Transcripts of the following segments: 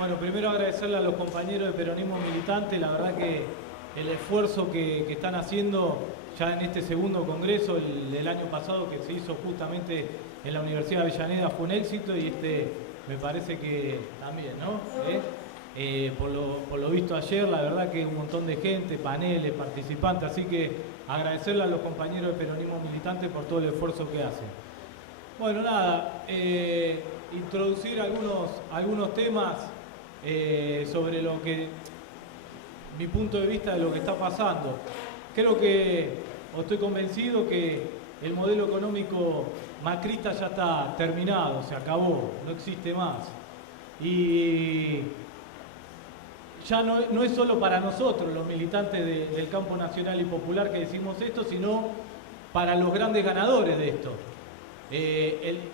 Bueno, primero agradecerle a los compañeros de Peronismo Militante, la verdad que el esfuerzo que están haciendo ya en este segundo congreso, el año pasado que se hizo justamente en la Universidad de Avellaneda fue un éxito y este me parece que también, ¿no? Por lo visto ayer, la verdad que un montón de gente, paneles, participantes, así que agradecerle a los compañeros de Peronismo Militante por todo el esfuerzo que hacen. Bueno, nada, introducir algunos temas sobre lo que mi punto de vista de lo que está pasando. Creo que, o estoy convencido que el modelo económico macrista ya está terminado, se acabó, no existe más. Y ya no es solo para nosotros, los militantes del campo nacional y popular, que decimos esto, sino para los grandes ganadores de esto.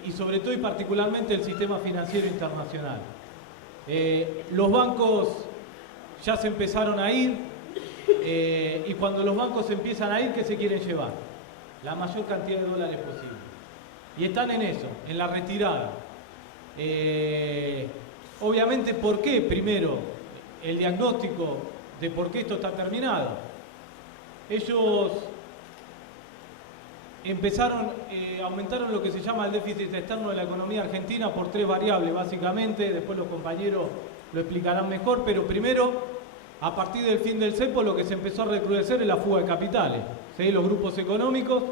Y sobre todo y particularmente el sistema financiero internacional. Los bancos ya se empezaron a ir y cuando los bancos empiezan a ir, ¿qué se quieren llevar? La mayor cantidad de dólares posible. Y están en eso, en la retirada. Obviamente, ¿por qué? Primero, el diagnóstico de por qué esto está terminado. Ellos aumentaron lo que se llama el déficit externo de la economía argentina por 3 variables, básicamente. Después los compañeros lo explicarán mejor, pero primero, a partir del fin del cepo, lo que se empezó a recrudecer es la fuga de capitales. ¿Sí? Los grupos económicos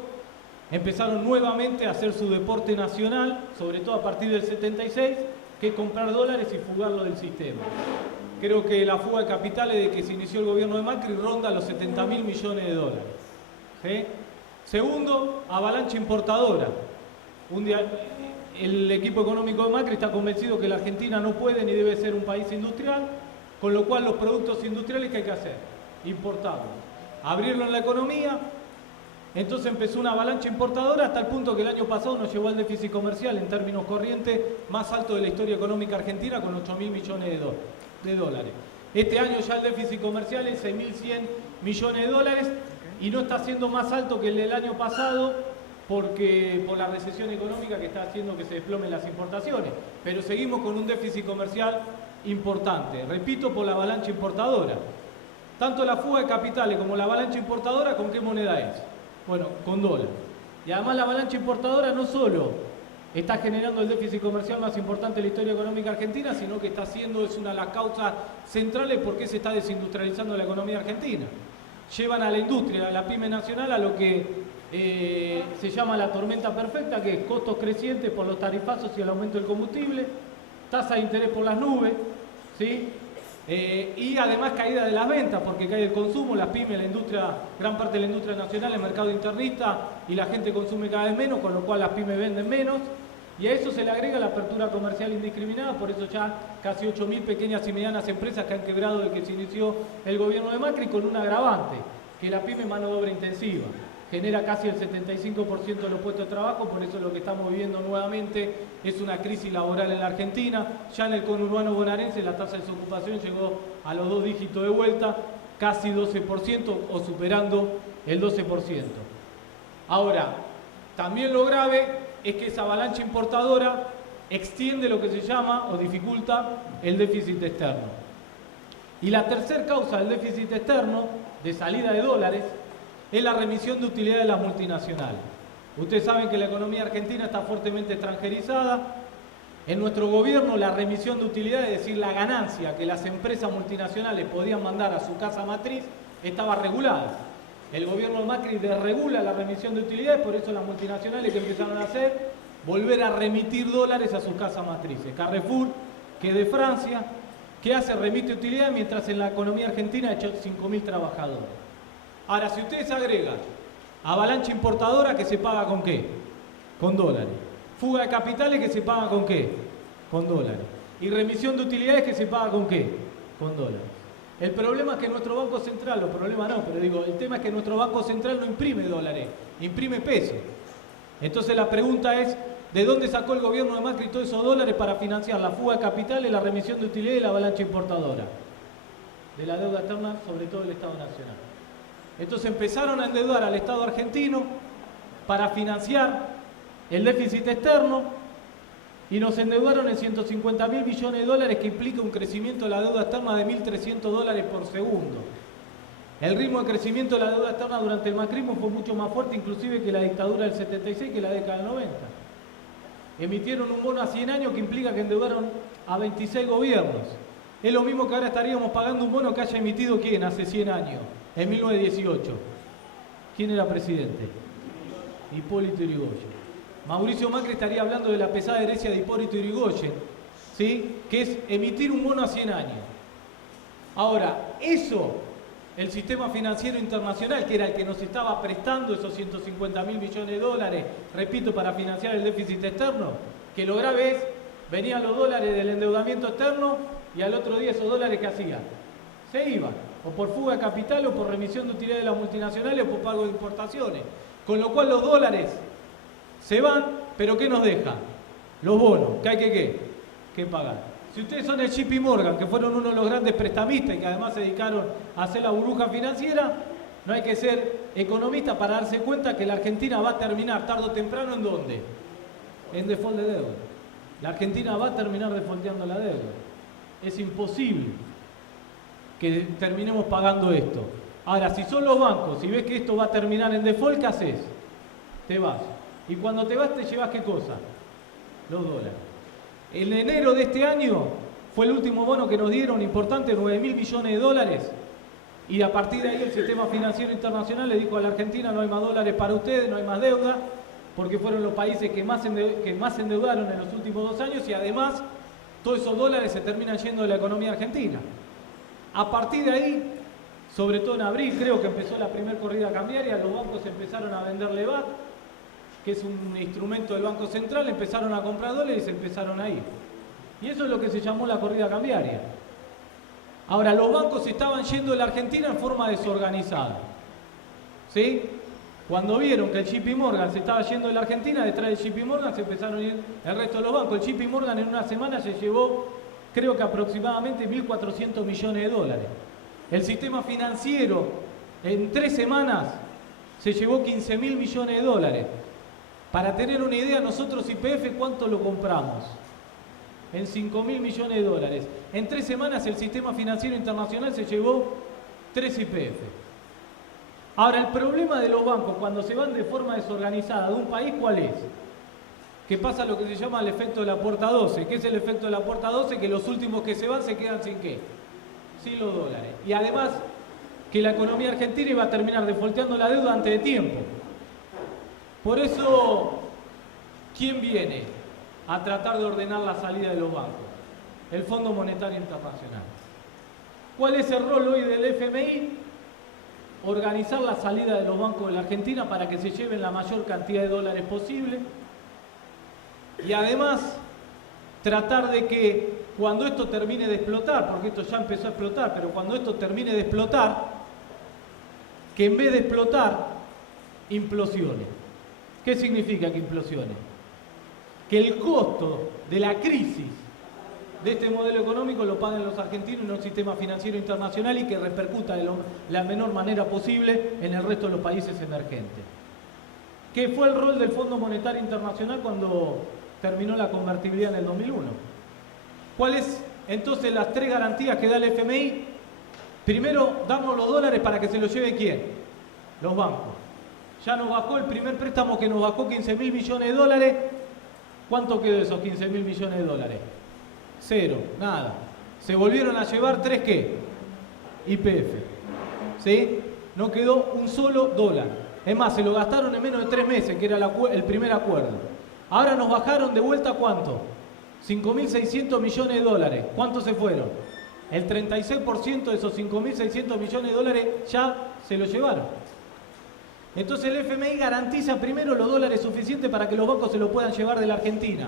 empezaron nuevamente a hacer su deporte nacional, sobre todo a partir del 76, que es comprar dólares y fugarlo del sistema. Creo que la fuga de capitales de que se inició el gobierno de Macri ronda los 70.000 millones de dólares. ¿Sí? Segundo, avalancha importadora. El equipo económico de Macri está convencido que la Argentina no puede ni debe ser un país industrial, con lo cual los productos industriales, ¿qué hay que hacer? Importarlos. Abrirlo en la economía. Entonces empezó una avalancha importadora hasta el punto que el año pasado nos llevó al déficit comercial en términos corrientes más alto de la historia económica argentina, con 8.000 millones de dólares. Este año ya el déficit comercial es 6.100 millones de dólares y no está siendo más alto que el del año pasado por la recesión económica que está haciendo que se desplomen las importaciones. Pero seguimos con un déficit comercial importante. Repito, por la avalancha importadora. Tanto la fuga de capitales como la avalancha importadora, ¿con qué moneda es? Bueno, con dólar. Y además la avalancha importadora no solo está generando el déficit comercial más importante de la historia económica argentina, sino que es una de las causas centrales por qué se está desindustrializando la economía argentina. Llevan a la industria, a la pyme nacional, a lo que se llama la tormenta perfecta, que es costos crecientes por los tarifazos y el aumento del combustible, tasa de interés por las nubes, ¿sí? Y además caída de las ventas, porque cae el consumo, las pymes, la industria, gran parte de la industria nacional, el mercado internista, y la gente consume cada vez menos, con lo cual las pymes venden menos, y a eso se le agrega la apertura comercial indiscriminada. Por eso ya casi 8.000 pequeñas y medianas empresas que han quebrado desde que se inició el gobierno de Macri, con un agravante, que la pyme es mano de obra intensiva. Genera casi el 75% de los puestos de trabajo, por eso lo que estamos viviendo nuevamente es una crisis laboral en la Argentina. Ya en el conurbano bonaerense la tasa de desocupación llegó a los 2 dígitos de vuelta, casi 12% o superando el 12%. Ahora, también lo grave es que esa avalancha importadora extiende lo que se llama o dificulta el déficit externo. Y la tercera causa del déficit externo, de salida de dólares, es la remisión de utilidades de las multinacionales. Ustedes saben que la economía argentina está fuertemente extranjerizada. En nuestro gobierno la remisión de utilidades, es decir, la ganancia que las empresas multinacionales podían mandar a su casa matriz, estaba regulada. El gobierno de Macri desregula la remisión de utilidades, por eso las multinacionales que empezaron a hacer, volver a remitir dólares a sus casas matrices. Carrefour, que es de Francia, que remite utilidades, mientras en la economía argentina ha hecho 5.000 trabajadores. Ahora, si ustedes agregan avalancha importadora, que se paga ¿con qué? Con dólares. Fuga de capitales, que se paga ¿con qué? Con dólares. Y remisión de utilidades, que se paga ¿con qué? Con dólares. El problema es que nuestro Banco Central, el tema es que nuestro Banco Central no imprime dólares, imprime pesos. Entonces la pregunta es, ¿de dónde sacó el gobierno de Macri todos esos dólares para financiar la fuga de capitales, la remisión de utilidades y la avalancha importadora? De la deuda externa, sobre todo del Estado Nacional. Entonces empezaron a endeudar al Estado argentino para financiar el déficit externo, y nos endeudaron en 150.000 billones de dólares, que implica un crecimiento de la deuda externa de 1.300 dólares por segundo. El ritmo de crecimiento de la deuda externa durante el macrismo fue mucho más fuerte inclusive que la dictadura del 76, que la década del 90. Emitieron un bono a 100 años que implica que endeudaron a 26 gobiernos. Es lo mismo que ahora estaríamos pagando un bono que haya emitido ¿quién? Hace 100 años, en 1918. ¿Quién era presidente? Hipólito Yrigoyen. Mauricio Macri estaría hablando de la pesada herencia de Hipólito Yrigoyen, ¿sí? Que es emitir un bono a 100 años. Ahora, eso, el sistema financiero internacional, que era el que nos estaba prestando esos 150.000 billones de dólares, repito, para financiar el déficit externo, que lo grave es, venían los dólares del endeudamiento externo y al otro día esos dólares ¿qué hacían? Se iban, o por fuga de capital, o por remisión de utilidades de las multinacionales, o por pago de importaciones. Con lo cual los dólares se van, pero ¿qué nos deja? Los bonos, que hay que pagar. Si ustedes son el JP Morgan, que fueron uno de los grandes prestamistas y que además se dedicaron a hacer la burbuja financiera, no hay que ser economista para darse cuenta que la Argentina va a terminar tarde o temprano ¿en dónde? En default de deuda. La Argentina va a terminar defaulteando la deuda. Es imposible que terminemos pagando esto. Ahora, si son los bancos, si ves que esto va a terminar en default, ¿qué haces? Te vas. Y cuando te vas, te llevas ¿qué cosa? Los dólares. En enero de este año fue el último bono que nos dieron, importante, 9.000 billones de dólares. Y a partir de ahí el sistema financiero internacional le dijo a la Argentina: no hay más dólares para ustedes, no hay más deuda, porque fueron los países que más se endeudaron en los últimos 2 años y además todos esos dólares se terminan yendo de la economía argentina. A partir de ahí, sobre todo en abril, creo que empezó la primera corrida cambiaria, los bancos empezaron a vender LEVAT, que es un instrumento del Banco Central, empezaron a comprar dólares y se empezaron a ir. Y eso es lo que se llamó la corrida cambiaria. Ahora, los bancos se estaban yendo de la Argentina en forma desorganizada. ¿Sí? Cuando vieron que el JP Morgan se estaba yendo de la Argentina, detrás del JP Morgan se empezaron a ir el resto de los bancos. El JP Morgan en una semana se llevó, creo que aproximadamente 1.400 millones de dólares. El sistema financiero en 3 semanas se llevó 15.000 millones de dólares. Para tener una idea, nosotros YPF, ¿cuánto lo compramos? En 5.000 millones de dólares. En 3 semanas el sistema financiero internacional se llevó 3 YPF. Ahora, el problema de los bancos cuando se van de forma desorganizada de un país, ¿cuál es? Que pasa lo que se llama el efecto de la puerta 12. ¿Qué es el efecto de la puerta 12? Que los últimos que se van se quedan sin ¿qué? Sin los dólares. Y además, que la economía argentina iba a terminar defaulteando la deuda antes de tiempo. Por eso, ¿quién viene a tratar de ordenar la salida de los bancos? El Fondo Monetario Internacional. ¿Cuál es el rol hoy del FMI? Organizar la salida de los bancos de la Argentina para que se lleven la mayor cantidad de dólares posible y además tratar de que cuando esto termine de explotar, porque esto ya empezó a explotar, pero cuando esto termine de explotar, que en vez de explotar, implosione. ¿Qué significa que implosione? Que el costo de la crisis de este modelo económico lo paguen los argentinos en un sistema financiero internacional y que repercuta de la menor manera posible en el resto de los países emergentes. ¿Qué fue el rol del Fondo Monetario Internacional cuando terminó la convertibilidad en el 2001? ¿Cuáles entonces las 3 garantías que da el FMI? Primero, darnos los dólares para que se los lleve ¿quién? Los bancos. Ya nos bajó el primer préstamo que nos bajó 15.000 millones de dólares. ¿Cuánto quedó de esos 15.000 millones de dólares? 0, nada. Se volvieron a llevar 3 ¿qué? YPF. ¿Sí? No quedó un solo dólar. Es más, se lo gastaron en menos de 3 meses, que era el primer acuerdo. Ahora nos bajaron de vuelta ¿cuánto? 5.600 millones de dólares. ¿Cuántos se fueron? El 36% de esos 5.600 millones de dólares ya se lo llevaron. Entonces el FMI garantiza primero los dólares suficientes para que los bancos se lo puedan llevar de la Argentina,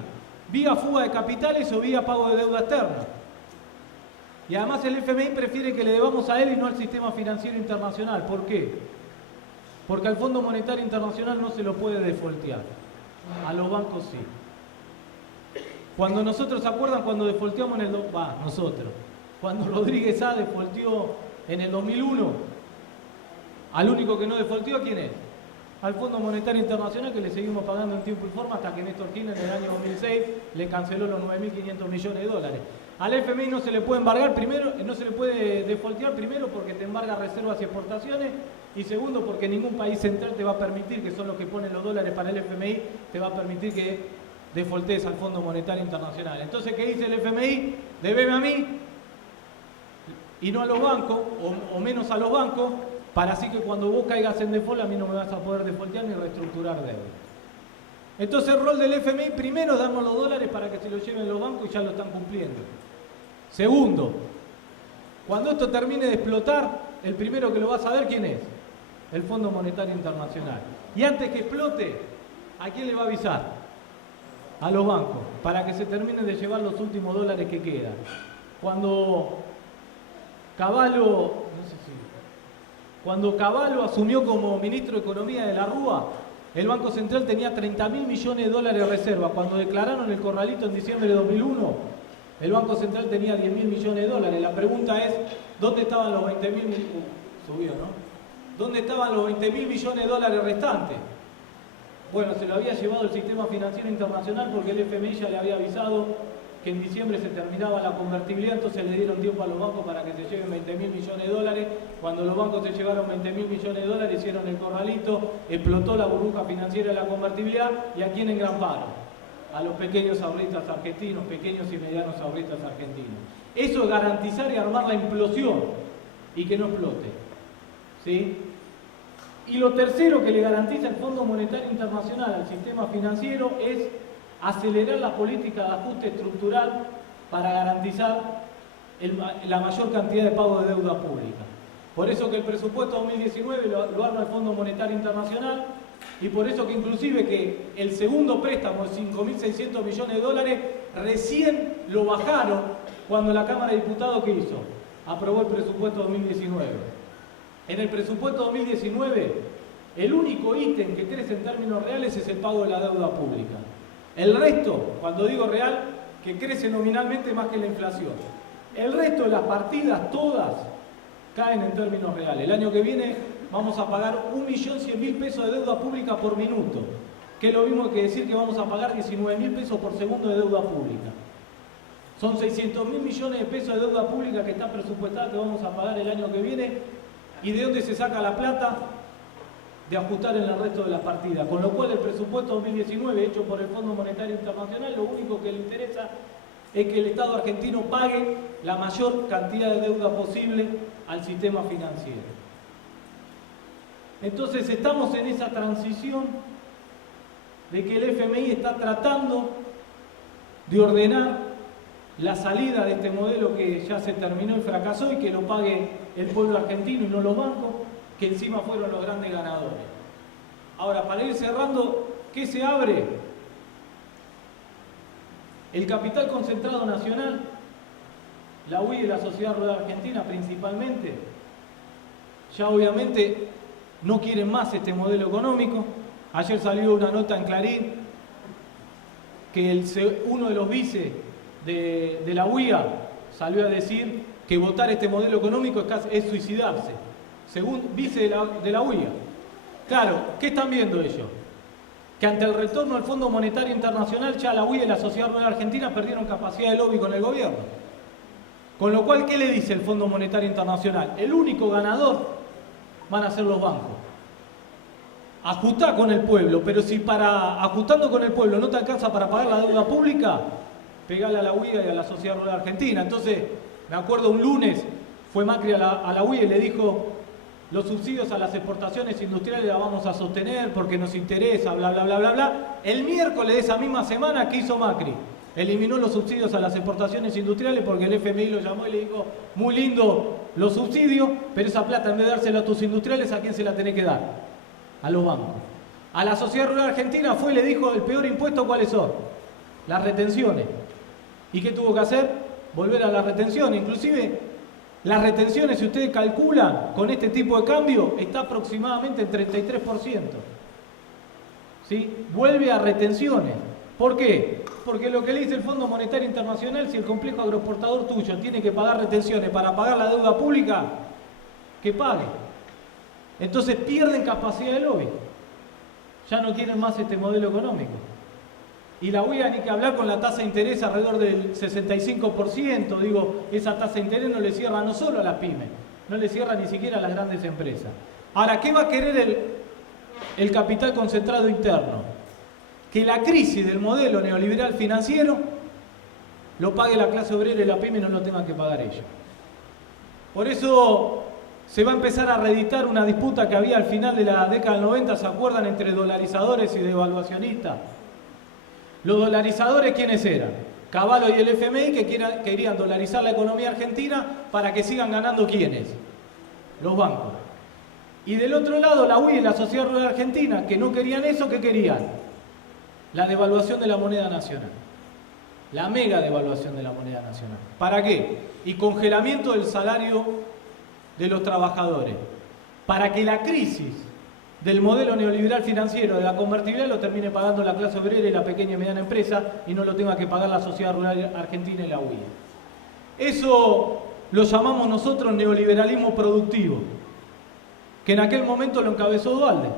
vía fuga de capitales o vía pago de deuda externa. Y además el FMI prefiere que le debamos a él y no al sistema financiero internacional. ¿Por qué? Porque al Fondo Monetario Internacional no se lo puede defaultear. A los bancos sí. Cuando nosotros, ¿se acuerdan cuando defaulteamos en el... nosotros. Cuando Rodríguez A defaulteó en el 2001, al único que no defaulteó, ¿quién es? al Fondo Monetario Internacional, que le seguimos pagando en tiempo y forma hasta que Néstor Kirchner en el año 2006 le canceló los 9.500 millones de dólares. Al FMI no se le puede embargar primero, no se le puede defaultear primero porque te embarga reservas y exportaciones, y segundo porque ningún país central te va a permitir, que son los que ponen los dólares para el FMI, te va a permitir que defaultees al Fondo Monetario Internacional. Entonces, ¿qué dice el FMI? Debeme a mí y no a los bancos, o menos a los bancos, para así que cuando vos caigas en default a mí no me vas a poder defaultear ni reestructurar deuda. Entonces el rol del FMI primero es darnos los dólares para que se los lleven los bancos, y ya lo están cumpliendo. Segundo, cuando esto termine de explotar, el primero que lo va a saber, ¿quién es? El Fondo Monetario Internacional. Y antes que explote, ¿a quién le va a avisar? A los bancos, para que se terminen de llevar los últimos dólares que quedan. Cuando Cavallo asumió como ministro de Economía de la Rúa, el Banco Central tenía 30.000 millones de dólares de reserva. Cuando declararon el corralito en diciembre de 2001, el Banco Central tenía 10.000 millones de dólares. La pregunta es, ¿dónde estaban los 20.000 millones? Subió, ¿no? ¿Dónde estaban los 20.000 millones de dólares restantes? Bueno, se lo había llevado el sistema financiero internacional porque el FMI ya le había avisado que en diciembre se terminaba la convertibilidad, entonces le dieron tiempo a los bancos para que se lleven 20.000 millones de dólares. Cuando los bancos se llevaron 20.000 millones de dólares, hicieron el corralito, explotó la burbuja financiera de la convertibilidad, y ¿a quién engramparon? A los pequeños ahorristas argentinos, pequeños y medianos ahorristas argentinos. Eso es garantizar y armar la implosión y que no explote, ¿sí? Y lo tercero que le garantiza el Fondo Monetario Internacional al sistema financiero es acelerar la política de ajuste estructural para garantizar la mayor cantidad de pago de deuda pública. Por eso que el presupuesto 2019 lo arma el Fondo Monetario Internacional, y por eso que inclusive que el segundo préstamo de 5.600 millones de dólares recién lo bajaron cuando la Cámara de Diputados, ¿qué hizo? Aprobó el presupuesto 2019. En el presupuesto 2019, el único ítem que crece en términos reales es el pago de la deuda pública. El resto, cuando digo real, que crece nominalmente más que la inflación. El resto de las partidas, todas, caen en términos reales. El año que viene vamos a pagar 1.100.000 pesos de deuda pública por minuto, que es lo mismo que decir que vamos a pagar 19.000 pesos por segundo de deuda pública. Son 600.000 millones de pesos de deuda pública que está presupuestada que vamos a pagar el año que viene. ¿Y de dónde se saca la plata? De ajustar en el resto de las partidas. Con lo cual el presupuesto 2019 hecho por el Fondo Monetario Internacional, lo único que le interesa es que el Estado argentino pague la mayor cantidad de deuda posible al sistema financiero. Entonces estamos en esa transición de que el FMI está tratando de ordenar la salida de este modelo que ya se terminó y fracasó, y que lo pague el pueblo argentino y no los bancos, que encima fueron los grandes ganadores. Ahora, para ir cerrando, ¿qué se abre? El capital concentrado nacional, la UI y la Sociedad Rural Argentina principalmente, ya obviamente no quieren más este modelo económico. Ayer salió una nota en Clarín que uno de los vices de la UIA salió a decir que votar este modelo económico es suicidarse, según vice de la UIA. Claro, ¿qué están viendo ellos? Que ante el retorno al Fondo Monetario Internacional ya la UIA y la Sociedad Rural Argentina perdieron capacidad de lobby con el gobierno. Con lo cual, ¿qué le dice el Fondo Monetario Internacional? El único ganador van a ser los bancos. Ajustá con el pueblo, pero si ajustando con el pueblo no te alcanza para pagar la deuda pública, pegale a la UIA y a la Sociedad Rural Argentina. Entonces, me acuerdo un lunes, fue Macri a la UIA y le dijo: los subsidios a las exportaciones industriales las vamos a sostener porque nos interesa, bla, bla, bla, bla, bla. El miércoles de esa misma semana, ¿qué hizo Macri? Eliminó los subsidios a las exportaciones industriales porque el FMI lo llamó y le dijo: muy lindo los subsidios, pero esa plata en vez de dársela a tus industriales, ¿a quién se la tenés que dar? A los bancos. A la Sociedad Rural Argentina fue y le dijo: el peor impuesto, ¿cuáles son? Las retenciones. ¿Y qué tuvo que hacer? Volver a las retenciones. Inclusive, las retenciones, si ustedes calculan con este tipo de cambio, está aproximadamente en 33%. ¿Sí? Vuelve a retenciones. ¿Por qué? Porque lo que le dice el Fondo Monetario Internacional, si el complejo agroexportador tuyo tiene que pagar retenciones para pagar la deuda pública, que pague. Entonces pierden capacidad de lobby. Ya no quieren más este modelo económico. Y la UIA ni que hablar con la tasa de interés alrededor del 65%. Digo, esa tasa de interés no le cierra no solo a las pymes, no le cierra ni siquiera a las grandes empresas. Ahora, ¿qué va a querer el capital concentrado interno? Que la crisis del modelo neoliberal financiero lo pague la clase obrera y la pyme y no lo tengan que pagar ellos. Por eso se va a empezar a reeditar una disputa que había al final de la década del 90, ¿se acuerdan?, entre dolarizadores y devaluacionistas. Los dolarizadores, ¿quiénes eran? Cavallo y el FMI, que querían dolarizar la economía argentina para que sigan ganando, ¿quiénes? Los bancos. Y del otro lado, la UIA y la Sociedad Rural Argentina, que no querían eso, ¿qué querían? La devaluación de la moneda nacional. La mega devaluación de la moneda nacional. ¿Para qué? Y congelamiento del salario de los trabajadores. Para que la crisis del modelo neoliberal financiero de la convertibilidad lo termine pagando la clase obrera y la pequeña y mediana empresa y no lo tenga que pagar la Sociedad Rural Argentina y la UIA. Eso lo llamamos nosotros neoliberalismo productivo, que en aquel momento lo encabezó Duhalde.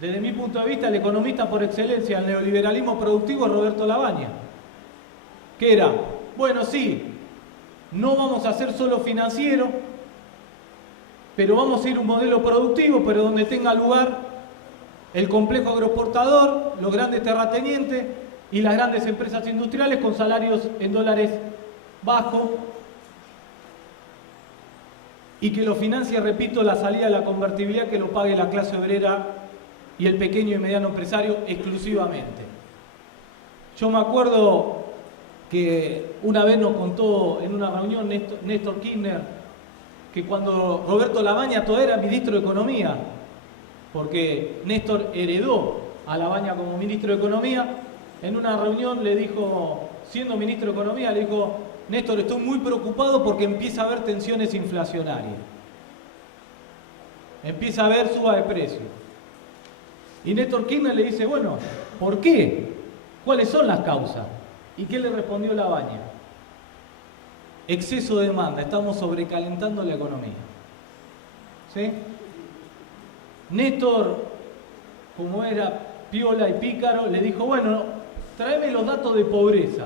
Desde mi punto de vista, el economista por excelencia del neoliberalismo productivo es Roberto Labaña, que era, bueno, sí, no vamos a ser solo financiero, pero vamos a ir a un modelo productivo, pero donde tenga lugar el complejo agroexportador, los grandes terratenientes y las grandes empresas industriales con salarios en dólares bajos, y que lo financie, repito, la salida de la convertibilidad, que lo pague la clase obrera y el pequeño y mediano empresario exclusivamente. Yo me acuerdo que una vez nos contó en una reunión Néstor Kirchner que cuando Roberto Labaña todavía era ministro de Economía, porque Néstor heredó a Labaña como ministro de Economía, en una reunión le dijo, siendo ministro de Economía, le dijo, Néstor, estoy muy preocupado porque empieza a haber tensiones inflacionarias. Empieza a haber suba de precios. Y Néstor Kirchner le dice, bueno, ¿por qué? ¿Cuáles son las causas? ¿Y qué le respondió Labaña? Exceso de demanda, estamos sobrecalentando la economía. ¿Sí? Néstor, como era piola y pícaro, le dijo, bueno, tráeme los datos de pobreza.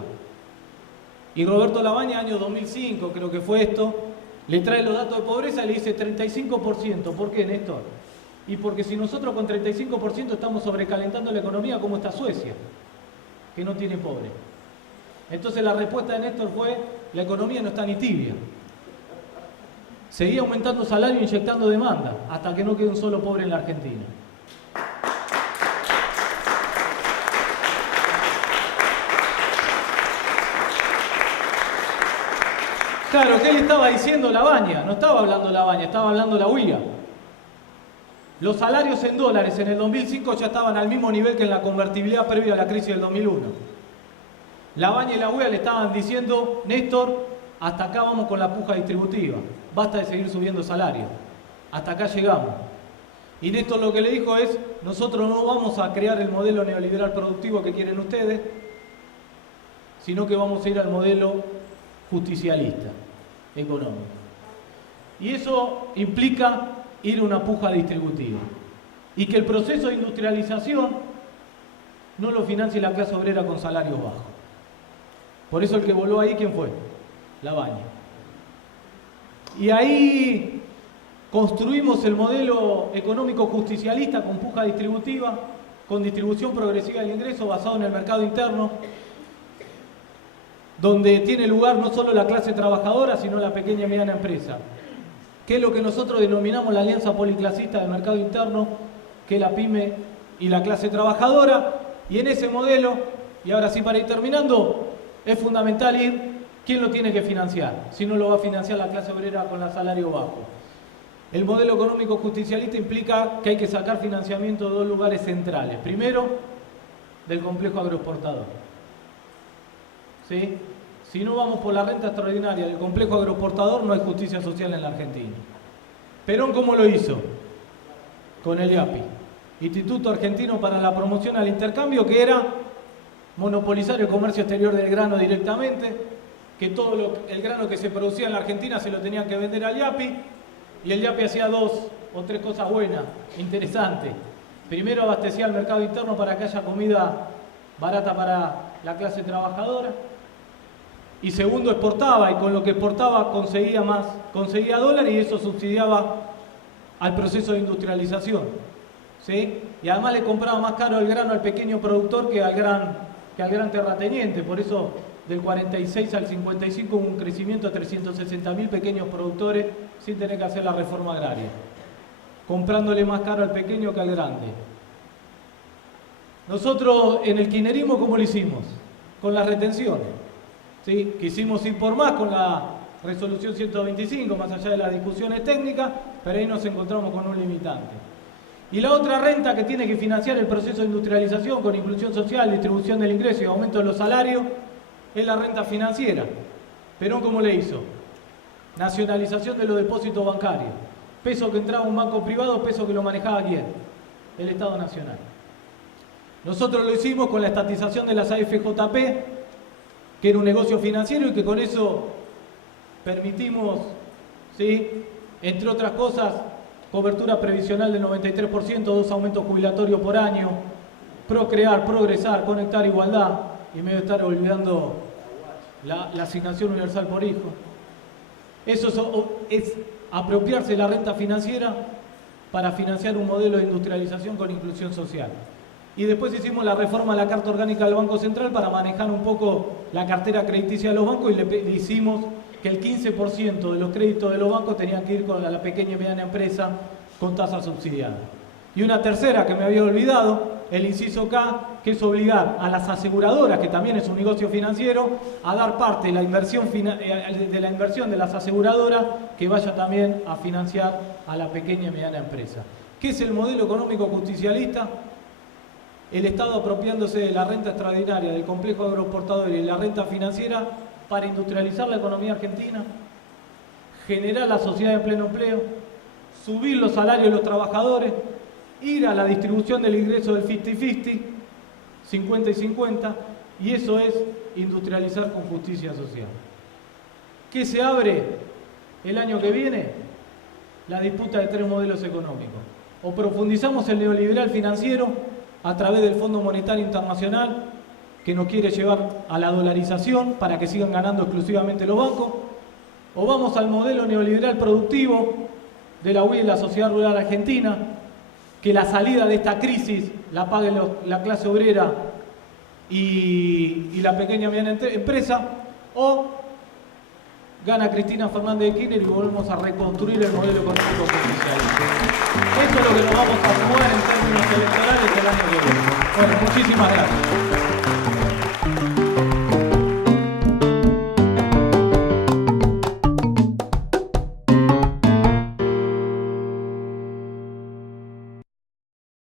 Y Roberto Labaña, año 2005, creo que fue esto, le trae los datos de pobreza y le dice 35%. ¿Por qué, Néstor? Y porque si nosotros con 35% estamos sobrecalentando la economía, ¿cómo está Suecia? Que no tiene pobre. Entonces la respuesta de Néstor fue, la economía no está ni tibia. Seguía aumentando salario e inyectando demanda, hasta que no quede un solo pobre en la Argentina. Claro, ¿qué le estaba diciendo Labaña? No estaba hablando Labaña, estaba hablando la UIA. Los salarios en dólares en el 2005 ya estaban al mismo nivel que en la convertibilidad previa a la crisis del 2001. Labaña y la UIA le estaban diciendo, Néstor, hasta acá vamos con la puja distributiva, basta de seguir subiendo salarios, hasta acá llegamos. Y Néstor lo que le dijo es, nosotros no vamos a crear el modelo neoliberal productivo que quieren ustedes, sino que vamos a ir al modelo justicialista, económico. Y eso implica ir a una puja distributiva. Y que el proceso de industrialización no lo financie la clase obrera con salarios bajos. Por eso el que voló ahí, ¿quién fue? Labaña. Y ahí construimos el modelo económico justicialista con puja distributiva, con distribución progresiva del ingreso basado en el mercado interno, donde tiene lugar no solo la clase trabajadora, sino la pequeña y mediana empresa, que es lo que nosotros denominamos la alianza policlasista del mercado interno, que es la pyme y la clase trabajadora. Y en ese modelo, y ahora sí para ir terminando, es fundamental ir, ¿quién lo tiene que financiar? Si no lo va a financiar la clase obrera con el salario bajo. El modelo económico justicialista implica que hay que sacar financiamiento de dos lugares centrales. Primero, del complejo agroexportador. ¿Sí? Si no vamos por la renta extraordinaria del complejo agroexportador, no hay justicia social en la Argentina. Perón, ¿cómo lo hizo? Con el IAPI, Instituto Argentino para la Promoción al Intercambio, que era monopolizar el comercio exterior del grano directamente, que todo el grano que se producía en la Argentina se lo tenía que vender al IAPI, y el IAPI hacía 2 o 3 cosas buenas, interesantes. primero abastecía al mercado interno para que haya comida barata para la clase trabajadora, y segundo exportaba, y con lo que exportaba conseguía dólares, y eso subsidiaba al proceso de industrialización, ¿sí? Y además le compraba más caro el grano al pequeño productor que al gran terrateniente. Por eso del 46 al 55 hubo un crecimiento a 360.000 pequeños productores sin tener que hacer la reforma agraria, comprándole más caro al pequeño que al grande. Nosotros en el kirchnerismo, ¿cómo lo hicimos? Con las retenciones, ¿sí? Quisimos ir por más con la resolución 125, más allá de las discusiones técnicas, pero ahí nos encontramos con un limitante. Y la otra renta que tiene que financiar el proceso de industrialización con inclusión social, distribución del ingreso y aumento de los salarios es la renta financiera. Perón, ¿cómo le hizo? Nacionalización de los depósitos bancarios. Peso que entraba a un banco privado, peso que lo manejaba ¿quién? El Estado Nacional. Nosotros lo hicimos con la estatización de las AFJP, que era un negocio financiero y que con eso permitimos, ¿sí?, entre otras cosas, cobertura previsional del 93%, 2 aumentos jubilatorios por año, procrear, progresar, conectar igualdad, y me voy a estar olvidando la asignación universal por hijo. Eso es apropiarse de la renta financiera para financiar un modelo de industrialización con inclusión social. Y después hicimos la reforma a la Carta Orgánica del Banco Central para manejar un poco la cartera crediticia de los bancos, y le hicimos que el 15% de los créditos de los bancos tenían que ir con la pequeña y mediana empresa con tasa subsidiada. Y una tercera que me había olvidado, el inciso K, que es obligar a las aseguradoras, que también es un negocio financiero, a dar parte de la inversión de las aseguradoras que vaya también a financiar a la pequeña y mediana empresa. ¿Qué es el modelo económico justicialista? El Estado apropiándose de la renta extraordinaria, del complejo agroexportador y de la renta financiera para industrializar la economía argentina, generar la sociedad de pleno empleo, subir los salarios de los trabajadores, ir a la distribución del ingreso del 50-50, 50 y 50, y eso es industrializar con justicia social. ¿Qué se abre el año que viene? La disputa de 3 modelos económicos. O profundizamos el neoliberal financiero a través del Fondo Monetario Internacional, que nos quiere llevar a la dolarización para que sigan ganando exclusivamente los bancos, o vamos al modelo neoliberal productivo de la UI y la sociedad rural argentina, que la salida de esta crisis la pague la clase obrera y la pequeña y mediana empresa, o gana Cristina Fernández de Kirchner y volvemos a reconstruir el modelo económico justicialista. Eso es lo que nos vamos a jugar en términos electorales el año que viene. Bueno, muchísimas gracias.